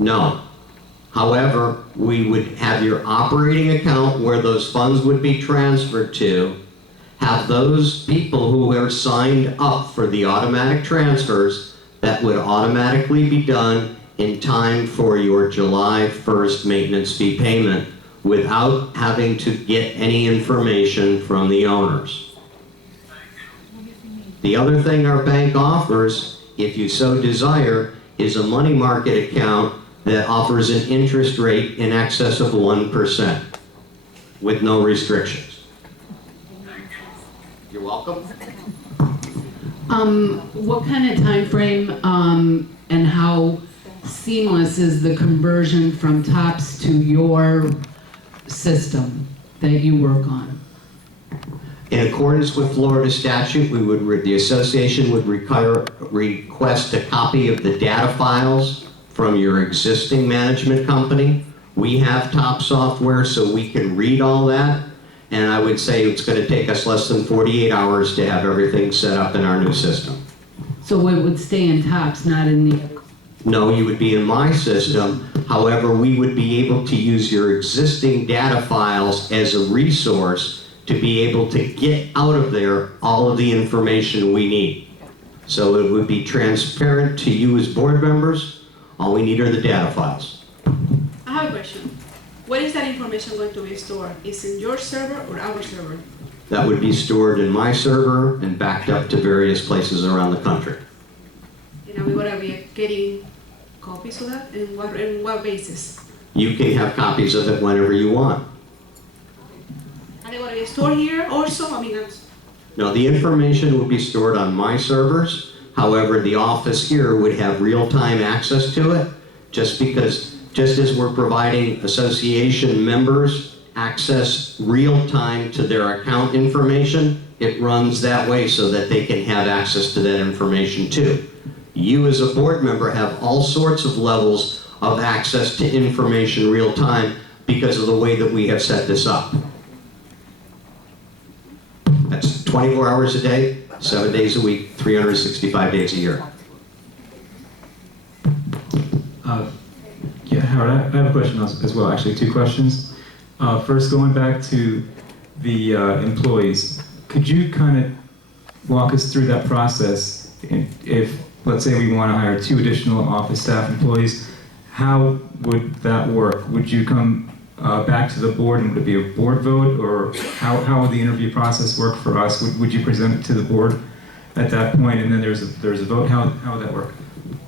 No. However, we would have your operating account where those funds would be transferred to, have those people who are signed up for the automatic transfers that would automatically be done in time for your July 1st maintenance fee payment without having to get any information from the owners. The other thing our bank offers, if you so desire, is a money market account that offers an interest rate in excess of 1% with no restrictions. You're welcome. What kind of time frame and how seamless is the conversion from TOPS to your system that you work on? In accordance with Florida statute, the association would request a copy of the data files from your existing management company. We have top software, so we can read all that, and I would say it's going to take us less than 48 hours to have everything set up in our new system. So it would stay in TOPS, not in the... No, you would be in my system. However, we would be able to use your existing data files as a resource to be able to get out of there all of the information we need. So it would be transparent to you as board members. All we need are the data files. I have a question. Where is that information going to be stored? Is it in your server or our server? That would be stored in my server and backed up to various places around the country. And are we going to be getting copies of that? And what basis? You can have copies of it whenever you want. Are they going to be stored here also? I mean, No, the information will be stored on my servers. However, the office here would have real-time access to it, just as we're providing association members access real-time to their account information, it runs that way so that they can have access to that information too. You as a board member have all sorts of levels of access to information real-time because of the way that we have set this up. That's 24 hours a day, 7 days a week, 365 days a year. Yeah, Howard, I have a question as well, actually, two questions. First, going back to the employees, could you kind of walk us through that process? If, let's say we want to hire 2 additional office staff employees, how would that work? Would you come back to the board and would it be a board vote, or how would the interview process work for us? Would you present it to the board at that point and then there's a vote? How would that work?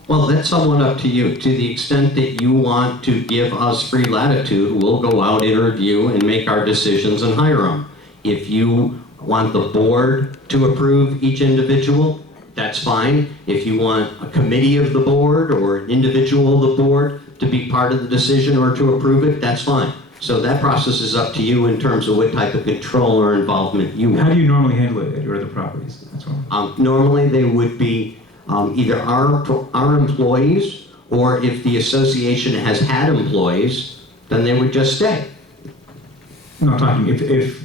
Well, that's somewhat up to you. To the extent that you want to give us free latitude, we'll go out, interview, and make our decisions and hire them. If you want the board to approve each individual, that's fine. If you want a committee of the board or an individual of the board to be part of the decision or to approve it, that's fine. So that process is up to you in terms of what type of control or involvement you want. How do you normally handle it at your other properties? That's all. Normally they would be either our employees, or if the association has had employees, then they would just stay. No, I'm talking, if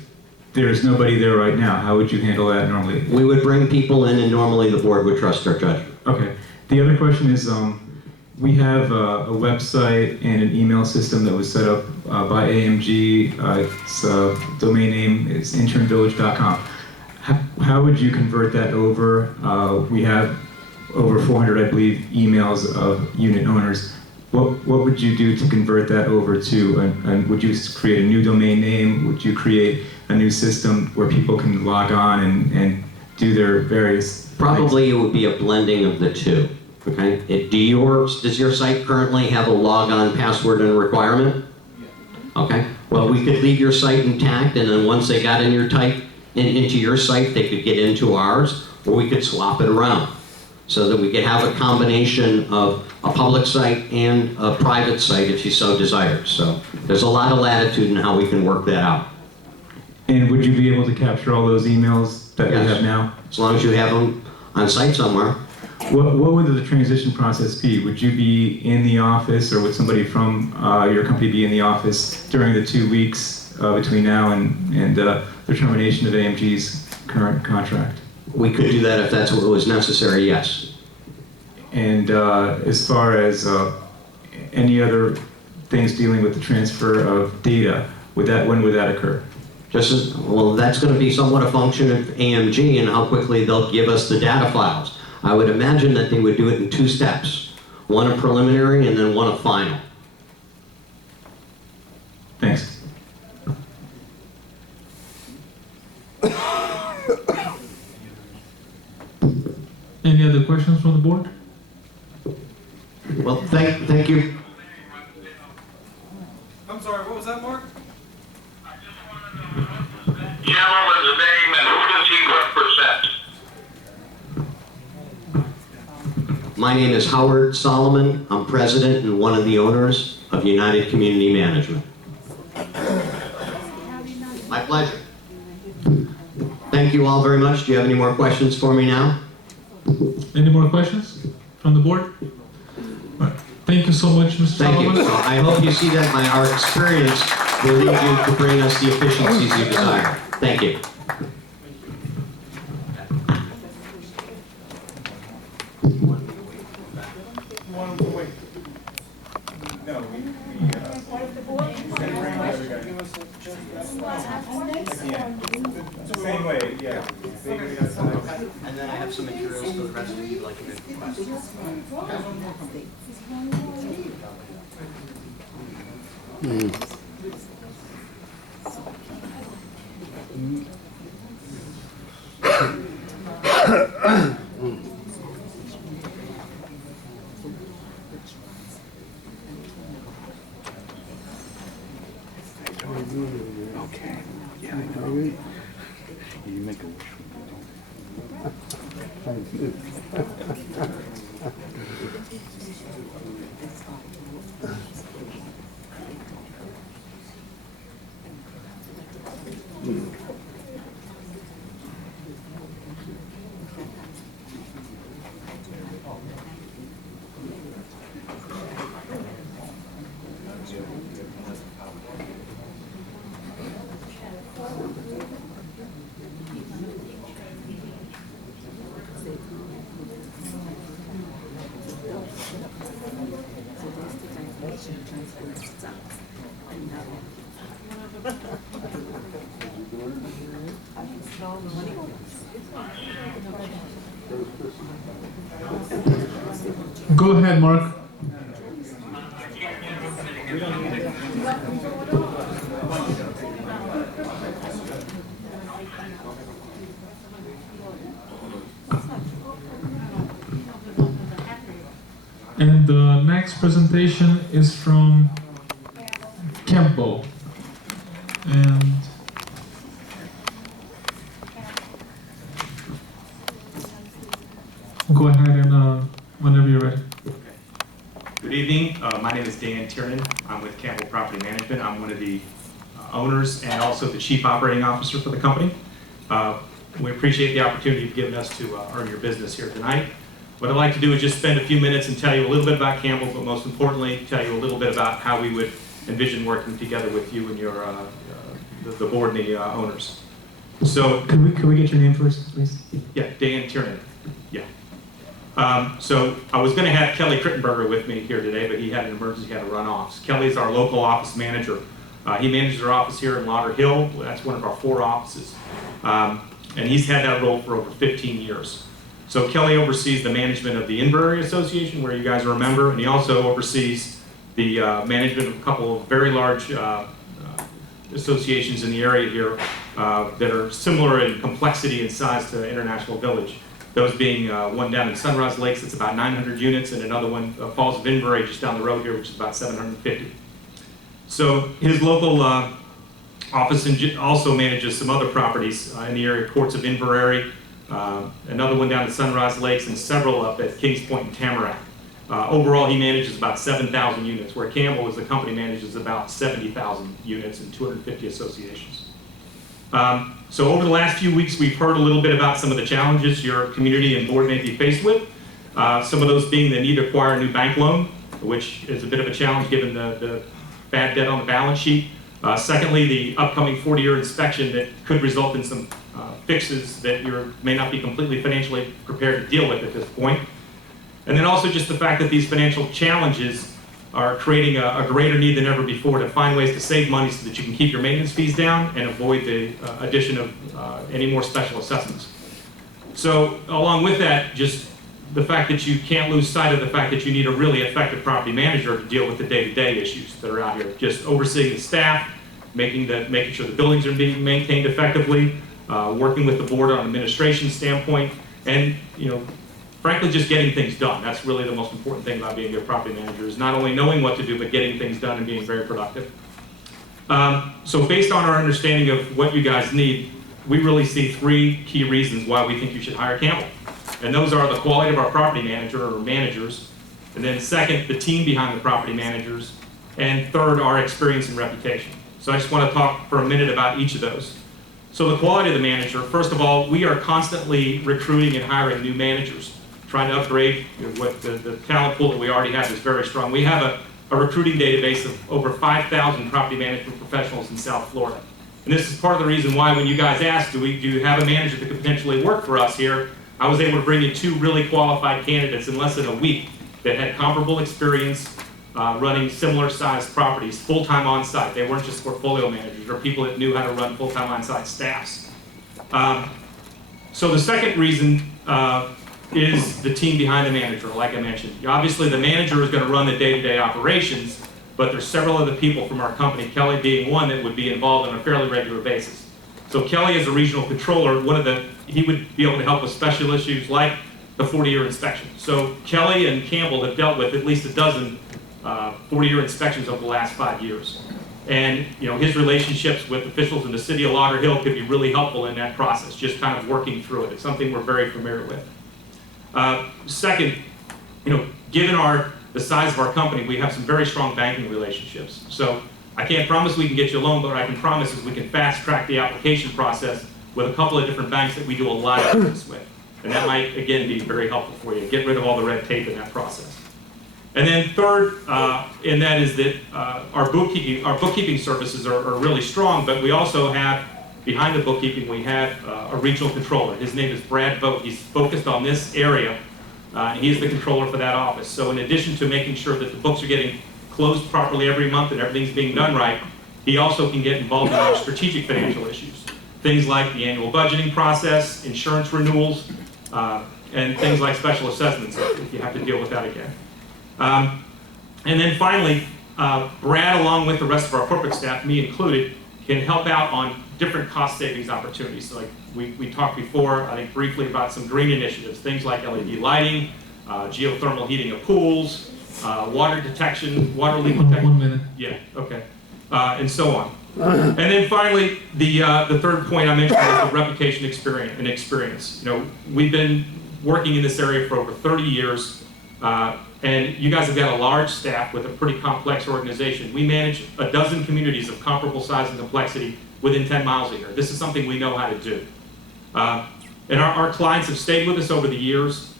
there's nobody there right now, how would you handle that normally? We would bring people in and normally the board would trust our judgment. Okay. The other question is, we have a website and an email system that was set up by AMG. Its domain name is internvillage.com. How would you convert that over? We have over 400, I believe, emails of unit owners. What would you do to convert that over to, and would you create a new domain name? Would you create a new system where people can log on and do their various... Probably it would be a blending of the two, okay? Does your site currently have a logon password and requirement? Okay, well, we could leave your site intact, and then once they got into your site, they could get into ours, or we could swap it around so that we could have a combination of a public site and a private site if you so desired. So there's a lot of latitude in how we can work that out. And would you be able to capture all those emails that Yes. we have now? As long as you have them on site somewhere. What would the transition process be? Would you be in the office, or would somebody from your company be in the office during the 2 weeks between now and the termination of AMG's current contract? We could do that if that's what was necessary, yes. And as far as any other things dealing with the transfer of data, when would that occur? Well, that's going to be somewhat a function of AMG and how quickly they'll give us the data files. I would imagine that they would do it in 2 steps. One a preliminary and then one a final. Thanks. Any other questions from the board? Well, thank you. I'm sorry, what was that, Mark? Gentleman's name and who does he represent? My name is Howard Solomon. I'm president and one of the owners of United Community Management. My pleasure. Thank you all very much. Do you have any more questions for me now? Any more questions from the board? All right. Thank you so much, Mr. Thank you. Solomon. So I hope you see that our experience will lead you to bring us the efficiencies you desire. Thank you. Same way, yeah. And then I have some materials for the rest of you, like Okay. Yeah, I know. You make a wish. Thank you. Go ahead, Mark. And the next presentation is from Campbell. And go ahead and whenever you're ready. Good evening. My name is Dan Tiernan. I'm with Campbell Property Management. I'm one of the owners and also the chief operating officer for the company. We appreciate the opportunity you've given us to earn your business here tonight. What I'd like to do is just spend a few minutes and tell you a little bit about Campbell, but most importantly, tell you a little bit about how we would envision working together with you and your the board and the owners. So, Could we get your name first, please? yeah, Dan Tiernan. Yeah. So I was going to have Kelly Krittenberger with me here today, but he had an emergency, had to run off. So Kelly's our local office manager. He manages our office here in Lauderhill. That's one of our 4 offices. And he's had that role for over 15 years. So Kelly oversees the management of the Inverrary Association, where you guys are a member, and he also oversees the management of a couple of very large associations in the area here that are similar in complexity and size to International Village. Those being one down in Sunrise Lakes, that's about 900 units, and another one, Falls of Inverrary, just down the road here, which is about 750. So his local office also manages some other properties in the area, Courts of Inverrary, another one down at Sunrise Lakes, and several up at Kings Point and Tamarack. Overall, he manages about 7,000 units, where Campbell, as a company, manages about 70,000 units and 250 associations. So over the last few weeks, we've heard a little bit about some of the challenges your community and board may be faced with. Some of those being the need to acquire a new bank loan, which is a bit of a challenge given the bad debt on the balance sheet. Secondly, the upcoming 40-year inspection that could result in some fixes that you may not be completely financially prepared to deal with at this point. And then also just the fact that these financial challenges are creating a greater need than ever before to find ways to save money so that you can keep your maintenance fees down and avoid the addition of any more special assessments. So along with that, just the fact that you can't lose sight of the fact that you need a really effective property manager to deal with the day-to-day issues that are out here. Just overseeing the staff, making sure the buildings are being maintained effectively, working with the board on an administration standpoint, and frankly, just getting things done. That's really the most important thing about being a good property manager, is not only knowing what to do, but getting things done and being very productive. So based on our understanding of what you guys need, we really see 3 key reasons why we think you should hire Campbell. And those are the quality of our property manager or managers, and then second, the team behind the property managers, and third, our experience and reputation. So I just want to talk for a minute about each of those. So the quality of the manager, first of all, we are constantly recruiting and hiring new managers, trying to upgrade what the talent pool that we already have is very strong. We have a recruiting database of over 5,000 property management professionals in South Florida. And this is part of the reason why when you guys asked, do you have a manager that could potentially work for us here, I was able to bring in 2 really qualified candidates in less than a week that had comparable experience running similar sized properties, full-time on-site. They weren't just portfolio managers or people that knew how to run full-time on-site staffs. So the second reason is the team behind the manager, like I mentioned. Obviously, the manager is going to run the day-to-day operations, but there's several other people from our company, Kelly being one, that would be involved on a fairly regular basis. So Kelly, as a regional controller, he would be able to help with special issues like the 40-year inspection. So Kelly and Campbell have dealt with at least a dozen 40-year inspections over the last 5 years. And his relationships with officials in the city of Lauderhill could be really helpful in that process, just kind of working through it. It's something we're very familiar with. Second, given the size of our company, we have some very strong banking relationships. So I can't promise we can get you a loan, but what I can promise is we can fast track the application process with a couple of different banks that we do a lot of business with. And that might, again, be very helpful for you. Get rid of all the red tape in that process. And then third, and that is that our bookkeeping services are really strong, but we also have, behind the bookkeeping, we have a regional controller. His name is Brad Vogt. He's focused on this area, and he's the controller for that office. So in addition to making sure that the books are getting closed properly every month and everything's being done right, he also can get involved in our strategic financial issues. Things like the annual budgeting process, insurance renewals, and things like special assessments if you have to deal with that again. And then finally, Brad, along with the rest of our corporate staff, me included, can help out on different cost savings opportunities. So like we talked before, I think briefly about some green initiatives, things like LED lighting, geothermal heating of pools, water detection, water leak detection. 1 minute. Yeah, okay. And so on. And then finally, the third point I mentioned was the reputation experience. We've been working in this area for over 30 years, and you guys have got a large staff with a pretty complex organization. We manage a dozen communities of comparable size and complexity within 10 miles of here. This is something we know how to do. And our clients have stayed with us over the years.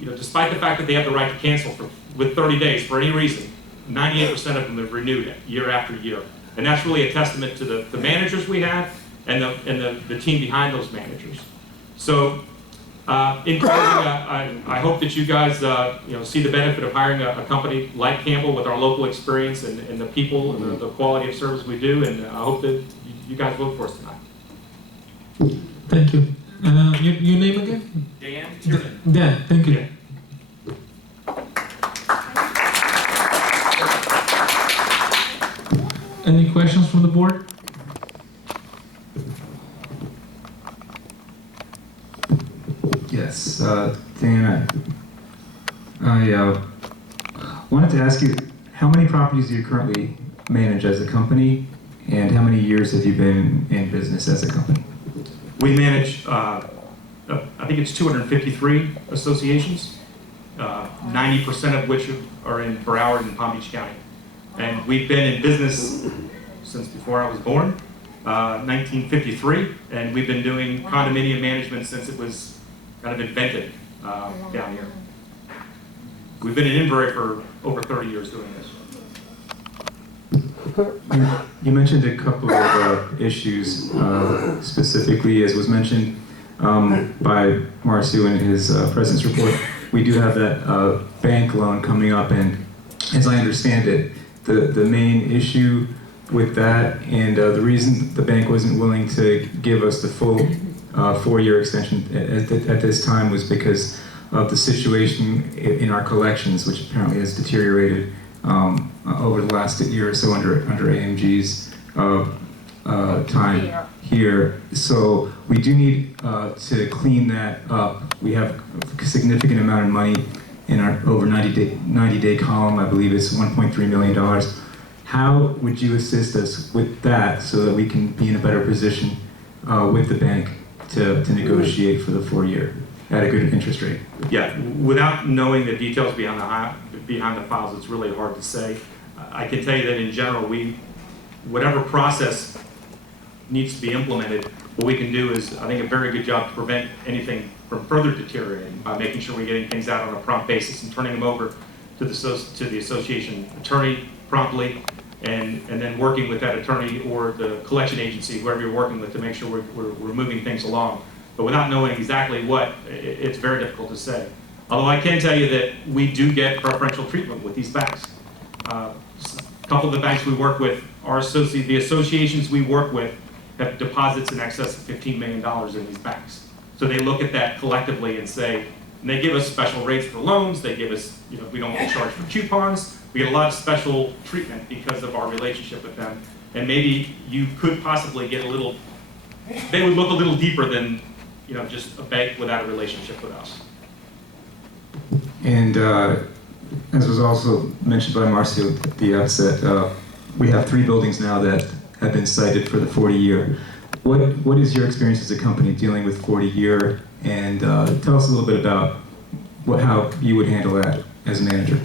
Despite the fact that they have the right to cancel with 30 days for any reason, 98% of them have renewed it year after year. And that's really a testament to the managers we have and the team behind those managers. So in closing, I hope that you guys see the benefit of hiring a company like Campbell with our local experience and the people and the quality of service we do, and I hope that you guys vote for us tonight. Thank you. Your name again? Dan Tiernan. Dan, thank you. Yeah. Any questions from the board? Yes, Dan, I wanted to ask you, how many properties do you currently manage as a company, and how many years have you been in business as a company? We manage, I think it's 253 associations, 90% of which are in Broward and Palm Beach County. And we've been in business since before I was born, 1953, and we've been doing condominium management since it was kind of invented down here. We've been in Inverrary for over 30 years doing this. You mentioned a couple of issues, specifically, as was mentioned by Marcio in his presence report. We do have that bank loan coming up, and as I understand it, the main issue with that, and the reason the bank wasn't willing to give us the full 4-year extension at this time was because of the situation in our collections, which apparently has deteriorated over the last year or so under AMG's time here. So we do need to clean that up. We have a significant amount of money in our over 90-day column. I believe it's $1.3 million. How would you assist us with that so that we can be in a better position with the bank to negotiate for the 4-year at a good interest rate? Yeah, without knowing the details behind the files, it's really hard to say. I can tell you that in general, whatever process needs to be implemented, what we can do is, I think, a very good job to prevent anything from further deteriorating by making sure we're getting things out on a prompt basis and turning them over to the association attorney promptly, and then working with that attorney or the collection agency, whoever you're working with, to make sure we're moving things along. But without knowing exactly what, it's very difficult to say. Although I can tell you that we do get preferential treatment with these banks. A couple of the banks we work with, the associations we work with have deposits in excess of $15 million in these banks. So they look at that collectively and say, and they give us special rates for loans, they give us, we don't charge for coupons, we get a lot of special treatment because of our relationship with them. And maybe you could possibly get they would look a little deeper than, just a bank without a relationship with us. And as was also mentioned by Marcio at the outset, we have 3 buildings now that have been cited for the 40-year. What is your experience as a company dealing with 40-year? And tell us a little bit about how you would handle that as a manager.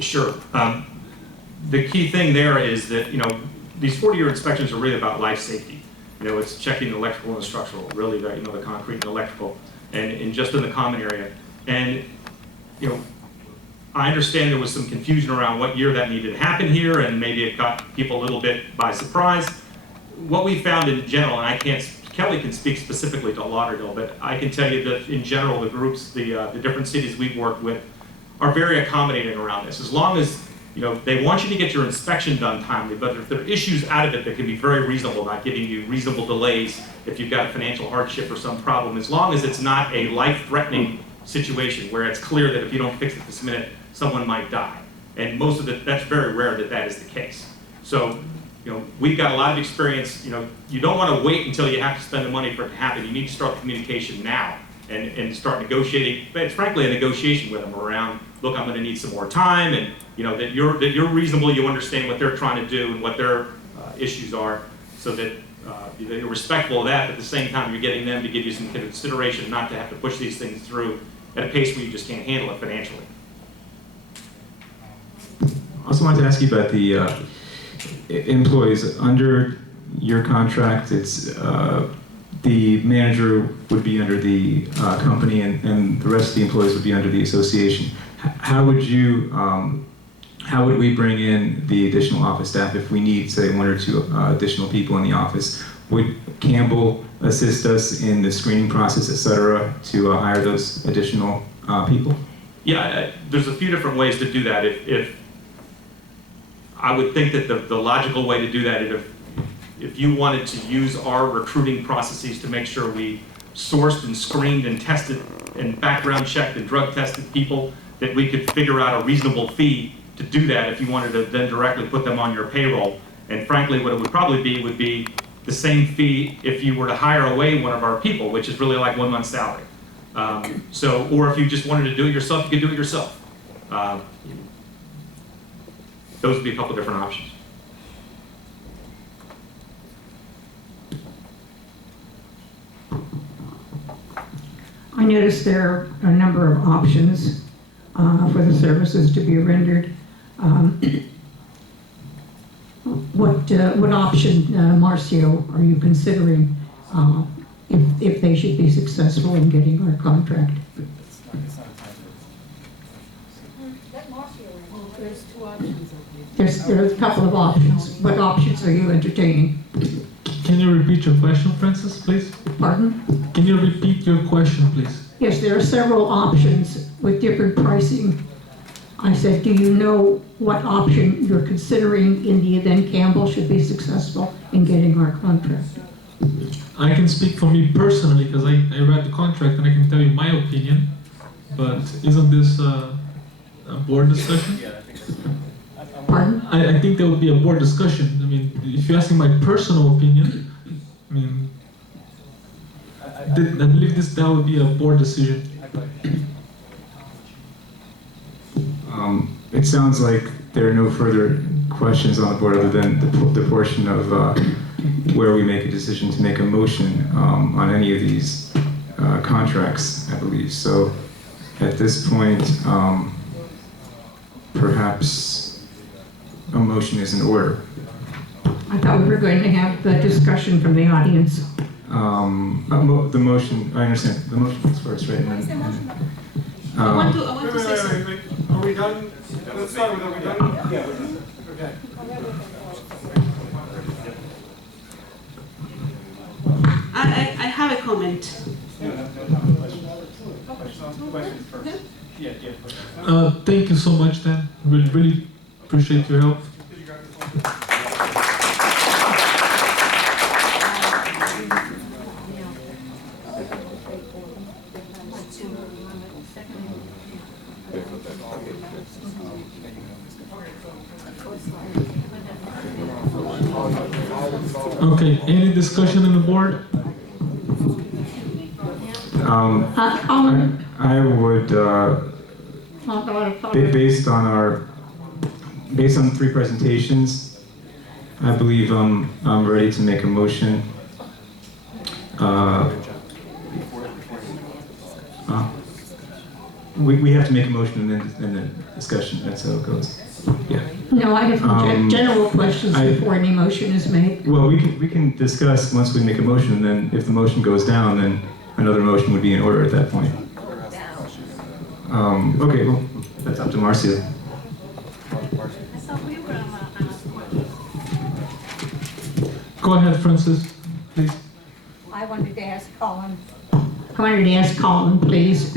Sure. The key thing there is that, these 40-year inspections are really about life safety. It's checking the electrical and the structural, really the concrete and electrical, and just in the common area. And, I understand there was some confusion around what year that needed to happen here, and maybe it caught people a little bit by surprise. What we found in general, and Kelly can speak specifically to Lauderdale, but I can tell you that in general, the groups, the different cities we've worked with are very accommodating around this. As long as, they want you to get your inspection done timely, but if there are issues out of it that can be very reasonable, not giving you reasonable delays if you've got a financial hardship or some problem, as long as it's not a life-threatening situation where it's clear that if you don't fix it this minute, someone might die. And that's very rare that is the case. So, we've got a lot of experience. You don't want to wait until you have to spend the money for it to happen. You need to start the communication now and start negotiating. But it's frankly a negotiation with them around, look, I'm going to need some more time, and that you're reasonable, you understand what they're trying to do and what their issues are, so that you're respectful of that, but at the same time you're getting them to give you some consideration not to have to push these things through at a pace where you just can't handle it financially. I also wanted to ask you about the employees. Under your contract, it's the manager would be under the company, and the rest of the employees would be under the association. How would we bring in the additional office staff if we need, say, 1 or 2 additional people in the office? Would Campbell assist us in the screening process, et cetera, to hire those additional people? Yeah, there's a few different ways to do that. If I would think that the logical way to do that is if you wanted to use our recruiting processes to make sure we sourced and screened and tested and background checked and drug tested people, that we could figure out a reasonable fee to do that if you wanted to then directly put them on your payroll. And frankly, what it would probably be would be the same fee if you were to hire away one of our people, which is really like 1 month's salary. Or if you just wanted to do it yourself, you could do it yourself. Those would be a couple different options. I noticed there are a number of options for the services to be rendered. What option, Marcio, are you considering if they should be successful in getting our contract? There's a couple of options. What options are you entertaining? Can you repeat your question, Francis, please? Pardon? Can you repeat your question, please? Yes, there are several options with different pricing. I said, do you know what option you're considering in the event Campbell should be successful in getting our contract? I can speak for me personally because I read the contract and I can tell you my opinion. But isn't this a board discussion? Pardon? I think there would be a board discussion. I mean, if you're asking my personal opinion, I mean, I believe that would be a board decision. It sounds like there are no further questions on the board other than the portion of where we make a decision to make a motion on any of these contracts, I believe. So at this point, perhaps a motion is in order. I thought we were going to have the discussion from the audience. The motion, I understand, the motion is first, right? I want to say something. Are we done? Let's start with, are we done? Yeah, we're done. Okay. I have a comment. Thank you so much, Dan. Really appreciate your help. Okay, any discussion on the board? Colin? I would, based on 3 presentations, I believe I'm ready to make a motion. We have to make a motion and then discussion, that's how it goes. Yeah. No, I have some general questions before any motion is made. Well, we can discuss once we make a motion, and then if the motion goes down, then another motion would be in order at that point. Okay, well, that's up to Marcia. Go ahead, Francis, please. I wanted to ask Colin, please.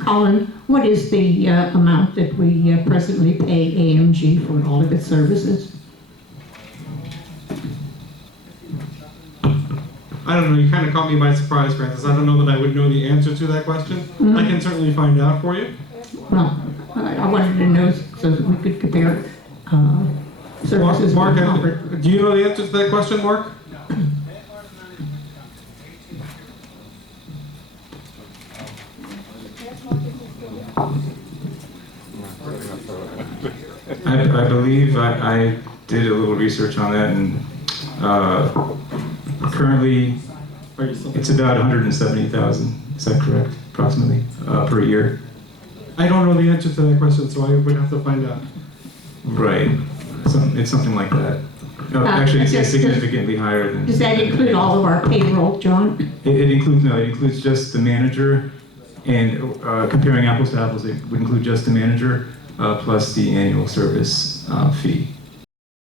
Colin, what is the amount that we presently pay AMG for all of its services? I don't know, you kind of caught me by surprise, Francis. I don't know that I would know the answer to that question. I can certainly find out for you. Well, I wanted to know so that we could compare services. Mark, do you know the answer to that question, Mark? I believe I did a little research on that, and currently it's about 170,000. Is that correct, approximately, per year? I don't know the answer to that question, so I would have to find out. Right. It's something like that. No, actually, it's significantly higher than. Does that include all of our payroll, John? It includes just the manager, and comparing apples to apples, it would include just the manager plus the annual service fee.